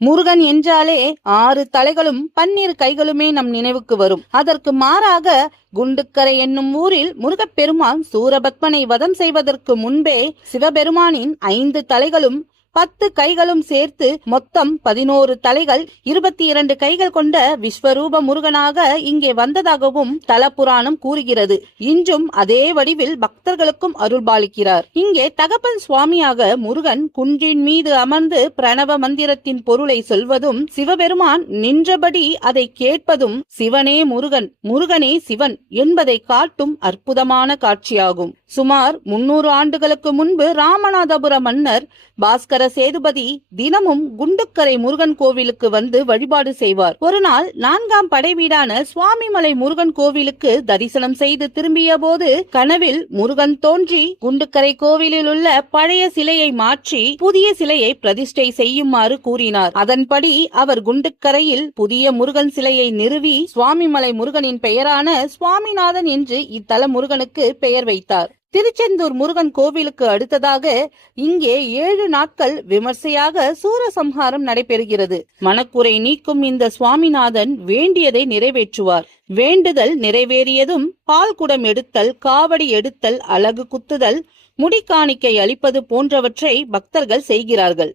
முருகன் என்றாலே 6 தலைகளும் 12 கைகளுமே நம் நினைவுக்கு வரும். அதற்கு மாறாக குண்டுக்கரை என்னும் ஊரில் முருகப்பெருமான் சூரபத்மனை வதம் செய்வதற்கு முன்பே சிவபெருமானின் 5 தலைகளும் 10 கைகளும் சேர்த்து மொத்தம் 11 தலைகள் 22 கைகள் கொண்ட விஸ்வரூப முருகனாக இங்கே வந்ததாகவும் தலபுராணம் கூறுகிறது. இன்றும் அதே வடிவில் பக்தர்களுக்கும் அருள்பாலிக்கிறார். இங்கே தகப்பன் சுவாமியாக முருகன் குன்றின் மீது அமர்ந்து பிரணவ மந்திரத்தின் பொருளை சொல்வதும் சிவபெருமான் நின்றபடி அதை கேட்பதும் சிவனே முருகன், முருகனே சிவன் என்பதை காட்டும் அற்புதமான காட்சியாகும். சுமார் 300 ஆண்டுகளுக்கு முன்பு ராமநாதபுர மன்னர் பாஸ்கர சேதுபதி தினமும் குண்டுக்கரை முருகன் கோவிலுக்கு வந்து வழிபாடு செய்வார். ஒரு நாள் 4ஆம் படை வீடான சுவாமிமலை முருகன் கோவிலுக்கு தரிசனம் செய்து திரும்பிய போது கனவில் முருகன் தோன்றி குண்டுக்கரை கோவிலில் உள்ள பழைய சிலையை மாற்றி புதிய சிலையை பிரதிஷ்டை செய்யுமாறு கூறினார். அதன்படி அவர் குண்டுக்கரையில் புதிய முருகன் சிலையை நிறுவி சுவாமிமலை முருகனின் பெயரான சுவாமிநாதன் என்று இத்தல முருகனுக்கு பெயர் வைத்தார். திருச்செந்தூர் முருகன் கோவிலுக்கு அடுத்ததாக இங்கே 7 நாட்கள் விமர்சையாக சூரசம்ஹாரம் நடைபெறுகிறது. மனக்குறை நீக்கும் இந்த சுவாமிநாதன் வேண்டியதை நிறைவேற்றுவார். வேண்டுதல் நிறைவேறியதும் பால் குடம் எடுத்தல், காவடி எடுத்தல், அலகு குத்துதல், முடிக்காணிக்கை அளிப்பது போன்றவற்றை பக்தர்கள் செய்கிறார்கள்.